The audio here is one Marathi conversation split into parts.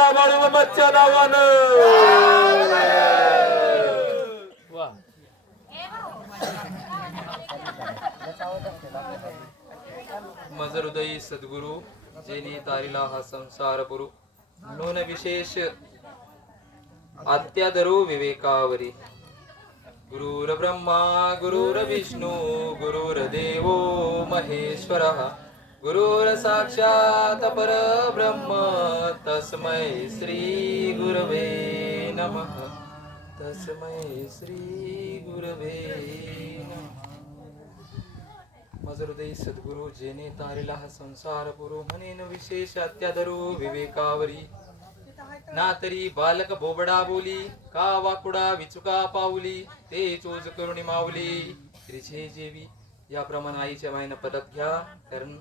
चला बाळू मच्छा नावानं वा. मज हृदयी सद्गुरु जेनी तारिला हा संसार पुरु. म्हणून विशेष आत्यादरू विवेकावरी. गुरुर ब्रह्मा गुरुर विष्णू गुरुर साक्षात परब्रह्म तस्मै श्री गुरवे नमः। तस्मै श्री गुरवे नमः। हृदय सद्गुरु जेने तारिला हा संसार गुरु म्हणेन विशेष अत्यादरू विवेकावरी। ना तरी बालक बोबडा बोली का वाकुडा विचुका पाऊली ते चोज करुणी माऊली। त्रिछे जेवी याप्रमाणे आईच्या मायनं पदक घ्या कारण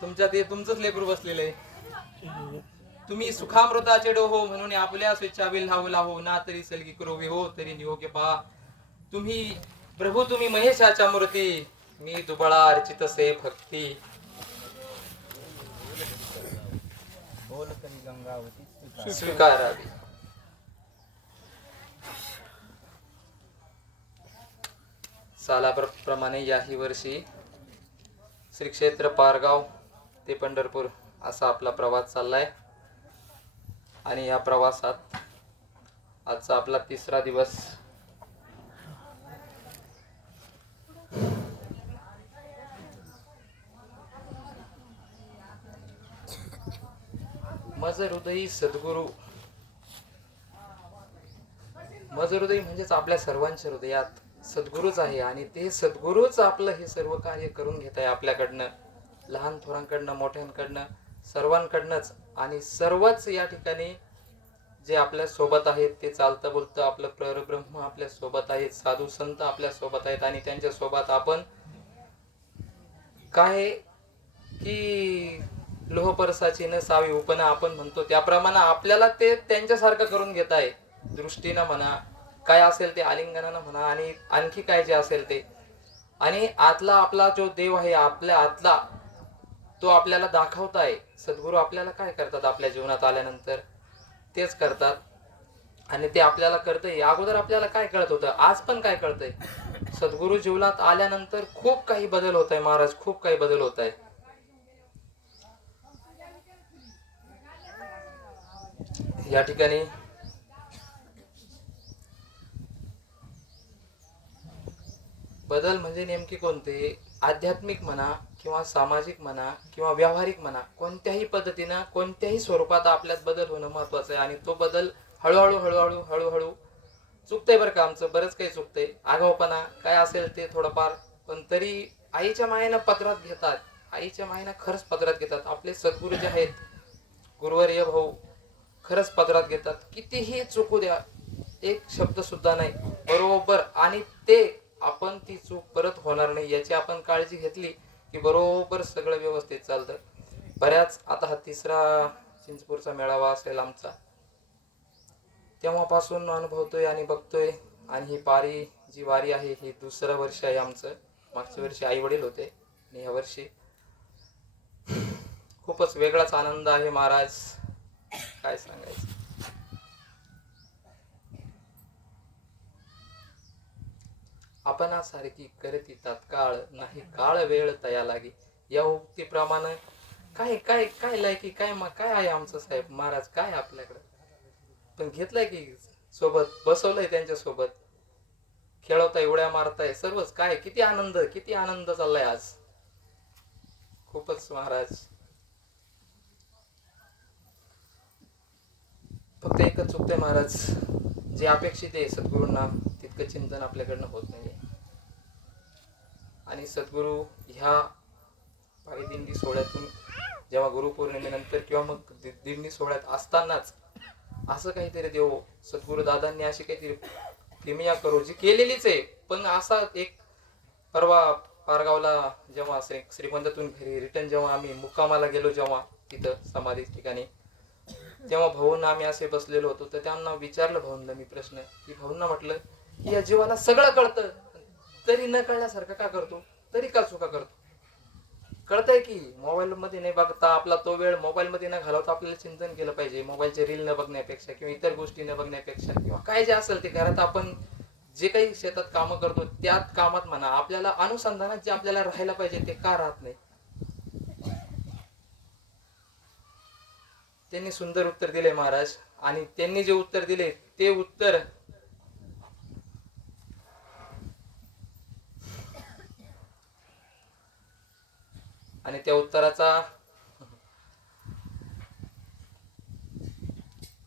तुमच्या ते तुमचंच लेकरू बसलेलं आहे. तुम्ही सुखामृताचे डोहो म्हणून आपल्या स्वेच्छाविल लावू लाहो ना तरी सलगी करू हो तरी नियोगे पहा तुम्ही प्रभू तुम्ही महेशाच्या मूर्ती. मी दुबळा अर्चित से भक्ती. स्वीकारावी सालाप्रमाणे याही वर्षी श्री क्षेत्र पारगाव ते पंढरपूर असा आपला प्रवास चाललाय. आणि या प्रवासात आजचा आपला तिसरा दिवस. मज हृदयी सद्गुरु. मज हृदय म्हणजेच आपल्या सर्वांच्या हृदयात सद्गुरूच आहे आणि ते सद्गुरूच आपलं हे सर्व कार्य करून घेत आहे आपल्याकडनं. लहान थोरांकडनं मोठ्यांकडनं सर्वांकडनंच आणि सर्वच या ठिकाणी जे आपल्यासोबत आहेत ते चालतं बोलतं आपलं परब्रह्म आपल्यासोबत आहेत साधू संत आपल्यासोबत आहेत आणि त्यांच्यासोबत आपण काय की लोहपरसाची न सावी उपना आपण म्हणतो त्याप्रमाणे आपल्याला ते त्यांच्यासारखं करून घेत आहे. दृष्टीनं म्हणा काय असेल ते आलिंगनानं म्हणा आणि आणखी काय जे असेल ते. आणि आतला आपला जो देव आहे आपल्या आतला तो आपल्याला दाखवताय. सद्गुरू आपल्याला काय करतात आपल्या जीवनात आल्यानंतर? तेच करतात. आणि ते आपल्याला करतंय. अगोदर आपल्याला काय कळत होतं? आज पण काय कळतंय? सद्गुरू जीवनात आल्यानंतर खूप काही बदल होत आहे महाराज. खूप काही बदल होत आहे या ठिकाणी बदल म्हणजे नेमकी कोणते? आध्यात्मिक म्हणा किंवा सामाजिक म्हणा किंवा व्यावहारिक म्हणा कोणत्याही पद्धतीनं कोणत्याही स्वरूपात आपल्यात बदल होणं महत्वाचं आहे. आणि तो बदल हळूहळू हळूहळू हळूहळू चुकतंय बरं का आमचं. बरंच काही चुकतंय. आगाऊपणा काय असेल ते थोडंफार. पण तरी आईच्या मायेनं पदरात घेतात. आईच्या मायेनं खरंच पदरात घेतात. आपले सद्गुरू जे आहेत गुरुवर्य भाऊ खरंच पदरात घेतात. कितीही चुकू द्या एक शब्द सुद्धा नाही. बरोबर. आणि ते आपण ती चूक परत होणार नाही याची आपण काळजी घेतली की बरोबर सगळं व्यवस्थित चालतं. बऱ्याच आता हा तिसरा चिंचपूरचा मेळावा असेल आमचा. तेव्हापासून अनुभवतोय आणि बघतोय. आणि ही पारी जी वारी आहे ही दुसरं वर्ष आहे आमचं. मागच्या वर्षी आई वडील होते आणि ह्या वर्षी खूपच वेगळाच आनंद आहे महाराज. काय सांगायचं? आपणासारखी करती तात्काळ नाही काळ वेळ तया लागे. या उक्तीप्रमाणे काय काय काय लायकी काय मा- काय आहे आमचं साहेब? महाराज काय आपल्याकडं? पण घेतलाय की सोबत बसवलंय त्यांच्यासोबत खेळवताय उड्या मारताय सर्वच काय? किती आनंद किती आनंद चाललाय आज? खूपच महाराज. फक्त एकच चुकतंय महाराज. जे अपेक्षित आहे सद्गुरूंना तितकं चिंतन आपल्याकडनं होत नाही आणि सद्गुरू ह्या पायी दिंडी सोहळ्यातून जेव्हा गुरुपौर्णिमेनंतर किंवा मग दिंडी सोहळ्यात असतानाच असं काहीतरी देव सद्गुरू दादांनी अशी काहीतरी किमिया करू जी केलेलीच आहे. पण असा एक परवा पारगावला जेव्हा श्रीमंतातून घरी रिटर्न जेव्हा आम्ही मुक्कामाला गेलो जेव्हा तिथं समाधी ठिकाणी तेव्हा भाऊंना आम्ही असे बसलेलो होतो. तर त्यांना विचारलं भाऊंना मी प्रश्न. की भाऊंना म्हटलं की या जीवाला सगळं कळतं. तरी न कळल्यासारखं का करतो? तरी का चुका करतो? कळतंय की मोबाईल मध्ये नाही बघता आपला तो वेळ मोबाईल मध्ये न घालवता आपल्याला चिंतन केलं पाहिजे. मोबाईलचे रील न बघण्यापेक्षा किंवा इतर गोष्टी न बघण्यापेक्षा किंवा काय जे असेल ते घरात आपण जे काही शेतात कामं करतो त्यात कामात म्हणा आपल्याला अनुसंधानात जे आपल्याला राहायला पाहिजे ते का राहत नाही? त्यांनी सुंदर उत्तर दिले महाराज. आणि त्यांनी जे उत्तर दिले ते उत्तर आणि त्या उत्तराचा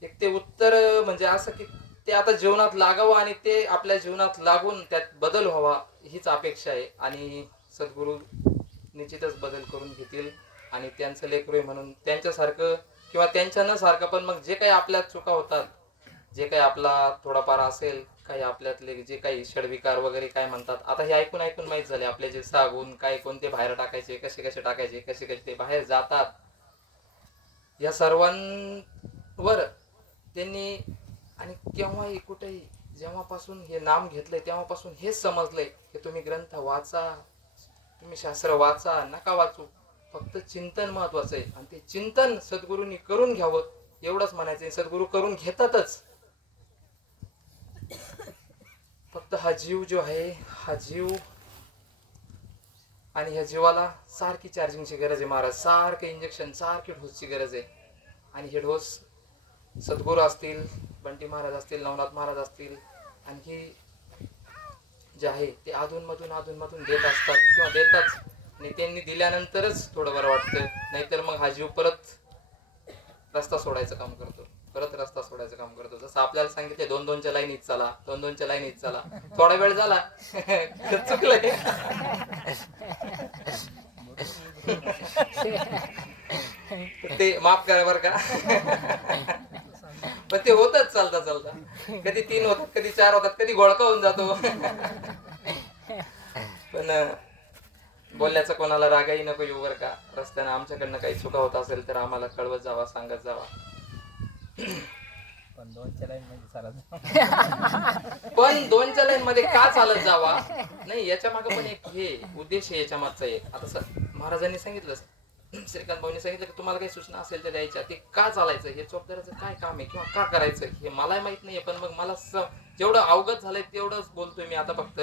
एक ते उत्तर म्हणजे असं की ते आता जीवनात लागावं आणि ते आपल्या जीवनात लागून त्यात बदल व्हावा हीच अपेक्षा आहे. आणि सद्गुरू निश्चितच बदल करून घेतील. आणि त्यांचं लेकरू म्हणून त्यांच्यासारखं किंवा त्यांच्या न सारखं पण मग जे काही आपल्या चुका होतात जे काही आपला थोडाफार असेल काही आपल्यातले जे काही षडविकार वगैरे काय म्हणतात आता हे ऐकून ऐकून माहीत झाले आपले जे सागून काय कोणते बाहेर टाकायचे कसे कसे टाकायचे कसे कसे ते बाहेर जातात. या सर्वांवर त्यांनी आणि केव्हाही कुठेही जेव्हापासून हे नाम घेतलंय तेव्हापासून हेच समजलंय की तुम्ही ग्रंथ वाचा तुम्ही शास्त्र वाचा नका वाचू. फक्त चिंतन महत्वाचं आहे. आणि ते चिंतन सद्गुरूंनी करून घ्यावं एवढंच म्हणायचं सद्गुरू करून घेतातच. फक्त हा जीव जो आहे हा जीव आणि ह्या जीवाला सारखी चार्जिंगची गरज आहे महाराज. सारखं इंजेक्शन सारखी डोसची गरज आहे. आणि हे डोस सद्गुरू असतील बंटी महाराज असतील नवनाथ महाराज असतील आणखी जे आहे ते अधूनमधून अधूनमधून देत असतात किंवा देतात. आणि त्यांनी दिल्यानंतरच थोडं बरं वाटतं. नाहीतर मग हा जीव परत रस्ता सोडायचं काम करतो. परत रस्ता सोडायचं काम करतो. जसं आपल्याला सांगितले दोन दोनच्या लाईनीत चला दोन दोनच्या लाईनीत चला. थोडा वेळ झाला. चुकलंय. ते माफ करा बर का. पण ते होतच चालता चालता. कधी तीन होतात कधी चार होतात कधी घोळका होऊन जातो. पण बोलण्याचा कोणाला रागाही नको येऊ बर का. रस्त्याने आमच्याकडनं काही चुका होत असेल तर आम्हाला कळवत जावा सांगत जावा. पण दोनच्या लाईन मध्ये चालत पण दोनच्या लाईन मध्ये का चालत जावा? नाही याच्या मागे पण एक हे उद्देश आहे याच्या मागचा एक. आता सर महाराजांनी सांगितलं श्रीकांत भाऊनी सांगितलं की तुम्हाला काही सूचना असेल तर द्यायच्या. ते का चालायचं? हे चोपदाराचं काय काम आहे? किंवा का करायचं? हे मलाही माहीत नाहीये पण मग मला स- जेवढं अवगत झालंय तेवढंच बोलतोय मी आता फक्त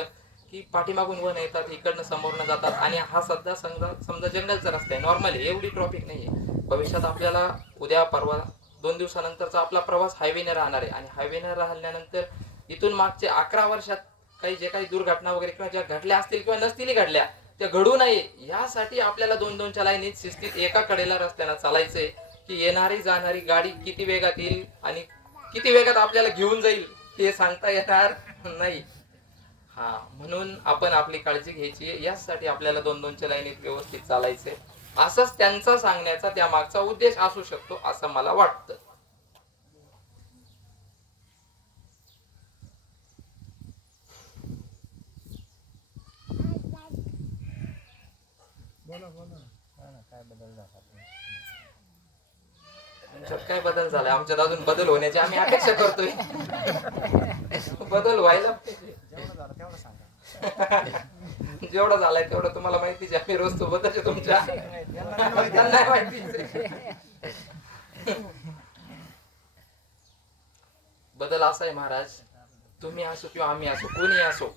की पाठीमागून वन येतात इकडनं समोरनं जातात. आणि हा सध्या समजा समजा जंगलचा रस्ता आहे. नॉर्मल आहे. एवढी ट्रॉफिक नाहीये. भविष्यात आपल्याला उद्या परवा दोन दिवसानंतरचा आपला प्रवास हायवेने राहणार आहे. आणि हायवेने राहिल्यानंतर इथून मागचे अकरा वर्षात काही जे काही दुर्घटना वगैरे किंवा ज्या घडल्या असतील किंवा नसतील घडल्या त्या घडू नये यासाठी आपल्याला दोन दोनच्या लाईनीत शिस्तीत एका कडेला रस्त्यानं चालायचंय की येणारी जाणारी गाडी किती वेगात येईल आणि किती वेगात आपल्याला घेऊन जाईल हे सांगता येणार नाही. हा म्हणून आपण आपली काळजी घ्यायची यासाठी आपल्याला दोन दोनच्या लाईनीत व्यवस्थित चालायचंय. असंच त्यांचा सांगण्याचा त्या मागचा उद्देश असू शकतो असं मला वाटतं. काय बदल झाला? आमच्यात काय बदल झाला? आमच्यात अजून बदल होण्याची आम्ही अपेक्षा करतोय. बदल व्हायला. जेवढं जेवढा झालाय तेवढं तुम्हाला माहितीच आम्ही रोज सोबतच तुमच्या. नाही माहिती. बदल असा आहे महाराज तुम्ही असो किंवा आम्ही असो कोणी असो.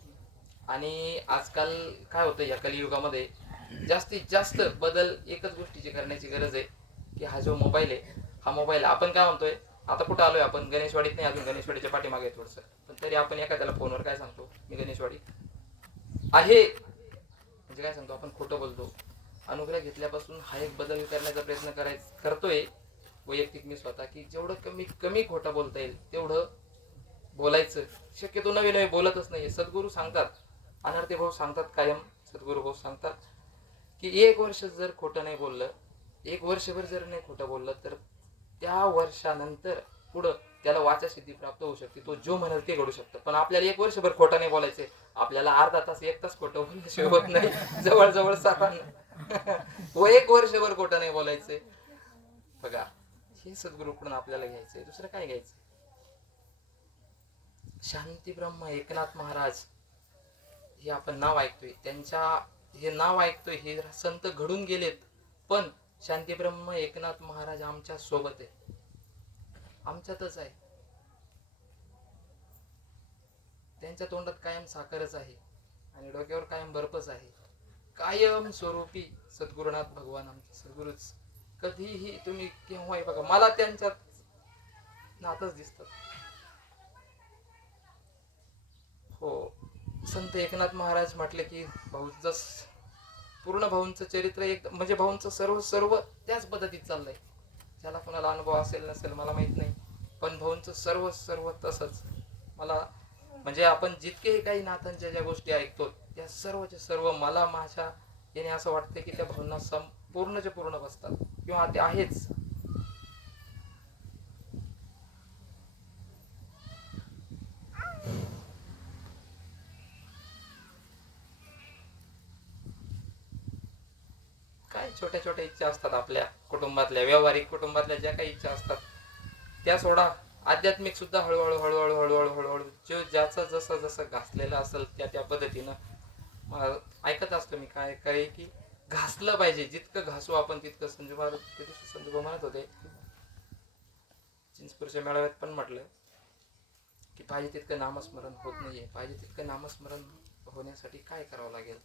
आणि आजकाल काय होतं या कलियुगामध्ये जास्तीत जास्त बदल एकच गोष्टीची करण्याची गरज आहे की हा जो मोबाईल आहे हा मोबाईल आपण काय म्हणतोय आता कुठं आलोय आपण? गणेशवाडीत नाही अजून गणेशवाडीच्या पाठीमागे थोडस. पण तरी आपण एखाद्याला फोनवर काय सांगतो? मी गणेशवाडी. आहे. म्हणजे काय सांगतो आपण खोटं बोलतो. अनुग्रह घेतल्यापासून हा एक बदल करण्याचा प्रयत्न कराय करतोय. वैयक्तिक मी स्वतः की जेवढं कमी कमी खोटं बोलता येईल तेवढं बोलायचं. शक्यतो नवे नवे बोलतच नाही सद्गुरू सांगतात. अनर्थे भाऊ सांगतात कायम. सद्गुरू भाऊ सांगतात की एक वर्ष जर खोटं नाही बोललं एक वर्षभर जर नाही खोटं बोललं तर त्या वर्षानंतर पुढं त्याला वाचा सिद्धी प्राप्त होऊ शकते. तो जो म्हणाल ते घडू शकतं. पण आपल्याला एक वर्षभर खोटं नाही बोलायचे आपल्याला अर्धा तास एक तास खोटं बोलल्याशिवाय होत नाही. जवळ जवळ सर्वांना व एक वर्षभर खोटं नाही बोलायचे बघा हे सद्गुरूकडून आपल्याला घ्यायचंय. दुसरं काय घ्यायचं शांती ब्रह्म एकनाथ महाराज हे आपण नाव ऐकतोय. त्यांच्या हे नाव ऐकतोय. हे संत घडून गेलेत. पण शांतीब्रह्म एकनाथ महाराज आमच्यासोबत आहे आमच्यातच आहे. त्यांच्या तोंडात कायम साखरच आहे आणि डोक्यावर कायम बर्फच आहे. कायम स्वरूपी सद्गुरुनाथ भगवान आमचे सद्गुरूच. कधीही तुम्ही केव्हाही बघा मला त्यांच्यात नातच दिसतात. हो संत एकनाथ महाराज म्हटले की भाऊचं पूर्ण भाऊंचं चरित्र एक म्हणजे भाऊंचं सर्व सर्व त्याच पद्धतीत चाललंय. ज्याला कोणाला अनुभव असेल नसेल मला माहीत नाही. पण भाऊंचं सर्व सर्व तसंच. मला म्हणजे आपण जितकेही काही नाथांच्या ज्या गोष्टी ऐकतो त्या सर्वच्या सर्व मला माझ्या याने असं वाटतं की त्या भावना संपूर्णच्या पूर्ण बसतात. किंवा ते आहेच काय छोट्या छोट्या इच्छा असतात आपल्या कुटुंबातल्या व्यावहारिक कुटुंबातल्या ज्या काही इच्छा असतात त्या सोडा. आध्यात्मिक सुद्धा हळूहळू हळूहळू हळूहळू हळूहळू जो ज्याचं जसं जसं घासलेलं असेल त्या त्या पद्धतीनं ऐकत असतो मी काय काय की घासलं पाहिजे. जितकं घासू आपण तितकं संजू महाराज ते दिवशी संजू म्हणत होते चिंचपूरच्या मेळाव्यात पण म्हटलं की पाहिजे तितकं नामस्मरण होत नाहीये. पाहिजे तितकं नामस्मरण होण्यासाठी काय करावं लागेल?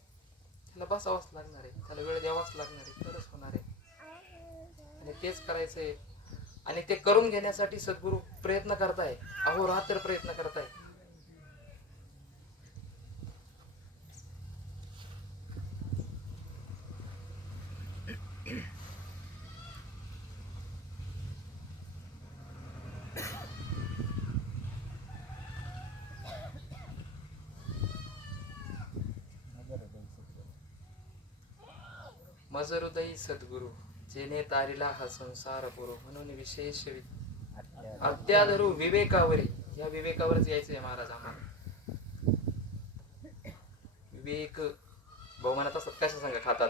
त्याला बसावंच लागणार आहे. त्याला वेळ द्यावाच लागणार आहे. तरच होणार आहे. आणि तेच करायचंय. आणि ते करून घेण्यासाठी सद्गुरू प्रयत्न करताय. अहोरात्र प्रयत्न करताय नजर आहे त्यांची. मजहृदयी सद्गुरू जेने तारीला हा संसार पुरो म्हणून विशेष वि- अत्याधरू विवेकावरी. या विवेकावरच यायचंय महाराज आम्हाला. विवेक बहुमानात असतात कशा सांगा खातात.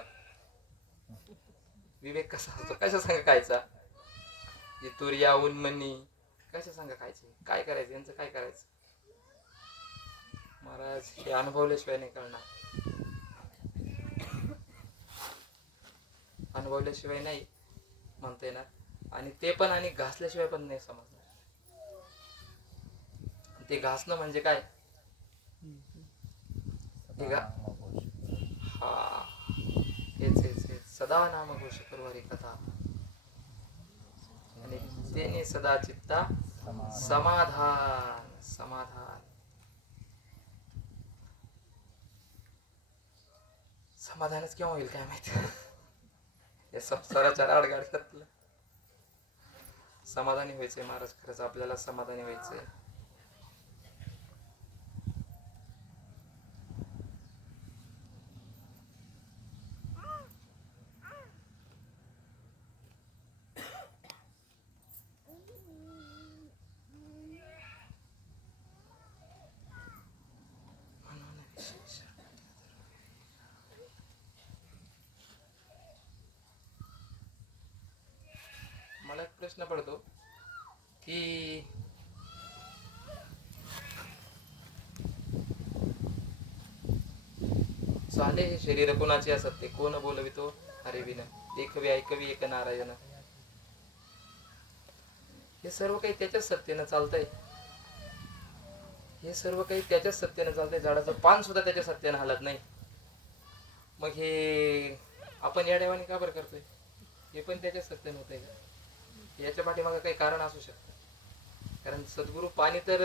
विवेक कसा? असतो कशा संघ खायचा. जे तुर्या उन्मनी कशा संघ खायचे? काय करायचं? यांचं काय करायचं? महाराज हे अनुभवल्याशिवाय नाही कळणार. अनुभवल्याशिवाय नाही म्हणता येणार. आणि ते पण आणि घासल्याशिवाय पण नाही समजणार. ते घासणं म्हणजे काय? हा हेच हेच हेच. सदा नाम घोष करवारी कथा. आणि त्याने सदा चित्ता समाधान समाधान. समाधानच केव्हा होईल काय माहिती? या संसाराच्या राडगाड्यातलं समाधानी व्हायचंय महाराज खरंच आपल्याला समाधानी व्हायचंय म्हणून विशेष मला एक प्रश्न पडतो की चाले हे शरीर कोणाचे असत ते? कोण बोलवितो? अरे विन देखवी ऐकवी एक नारायण. हे सर्व काही त्याच्याच सत्तेनं चालतंय. हे सर्व काही त्याच्याच सत्तेनं चालतंय. झाडाचं पान सुद्धा त्याच्या सत्तेनं हलत नाही. मग हे आपण या देवाने का बरं करतोय? हे पण त्याच्याच सत्तेनं होतंय का? याच्या पाठीमागं काही कारण असू शकतं. कारण सद्गुरू पाणी तर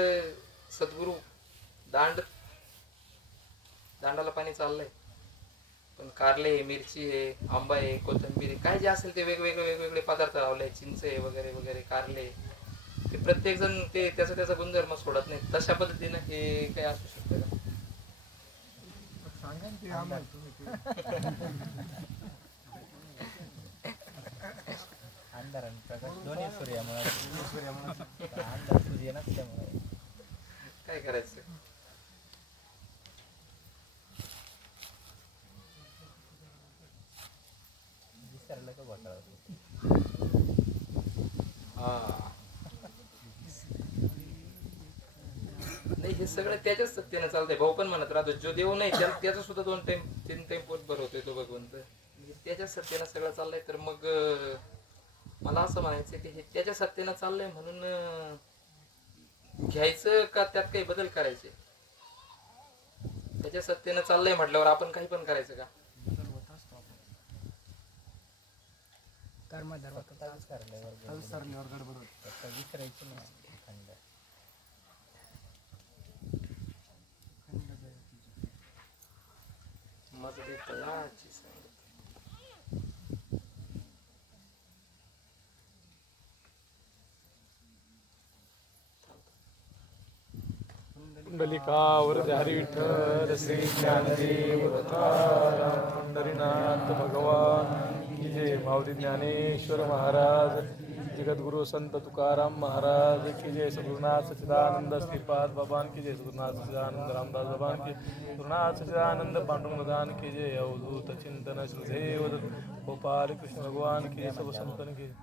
सद्गुरू दांड दांडाला पाणी चाललंय. पण कारले आहे, मिरची आहे आंबा आहे कोथिंबीर आहे काय जे असेल ते वेगवेगळे वेगवेगळे पदार्थ लावले चिंच आहे वगैरे वगैरे कारले ते प्रत्येक जण ते त्याचा त्याचा गुणधर्म सोडत नाही तशा पद्धतीनं हे काही असू शकतं का? अंधार आणि प्रकाश दोन्ही सूर्यामुळे. अंधार सूर्य नसल्यामुळे. काय करायचं? विसरलं का घोटाळा? हा. नाही हे सगळं त्याच्याच सत्तेनं चालतंय. भाऊ पण म्हणत राहतो जो देव नाही त्याला त्याचं सुद्धा दोन टाइम तीन टाइम पोट भरवतोय तो भगवंत. म्हणजे त्याच्याच सत्तेनं सगळं चाललंय तर मग मला असं म्हणायचं की हे त्याच्या सत्तेनं चाललंय म्हणून घ्यायचं का त्यात काही बदल करायचे? त्याच्या सत्तेनं चाललंय म्हटल्यावर आपण काही पण करायचं का? होत असतो आपण कर्म धर्म सरल्यावर गडबड होते विसरायचं नाही खंड खंड जयतीची. मग ते तलाची संगत. कुंडलिकावर हरी विठ्ठल श्री ज्ञानदेव तुकाराम भगवान की जय माऊली ज्ञानेश्वर महाराज। जगद्गुरु संत तुकाराम महाराज की जय। सगुरुनाथ सचिदानंद श्रीपाद बाबान की जय। सगुरुनाथ सचिदानंद रामदास बाबान की गुरुनाथ सचिदानंद पांडुरंगदान की जय। अवधूत चिंतन श्रीदेव गोपाल कृष्ण भगवान की जय। सब संतन की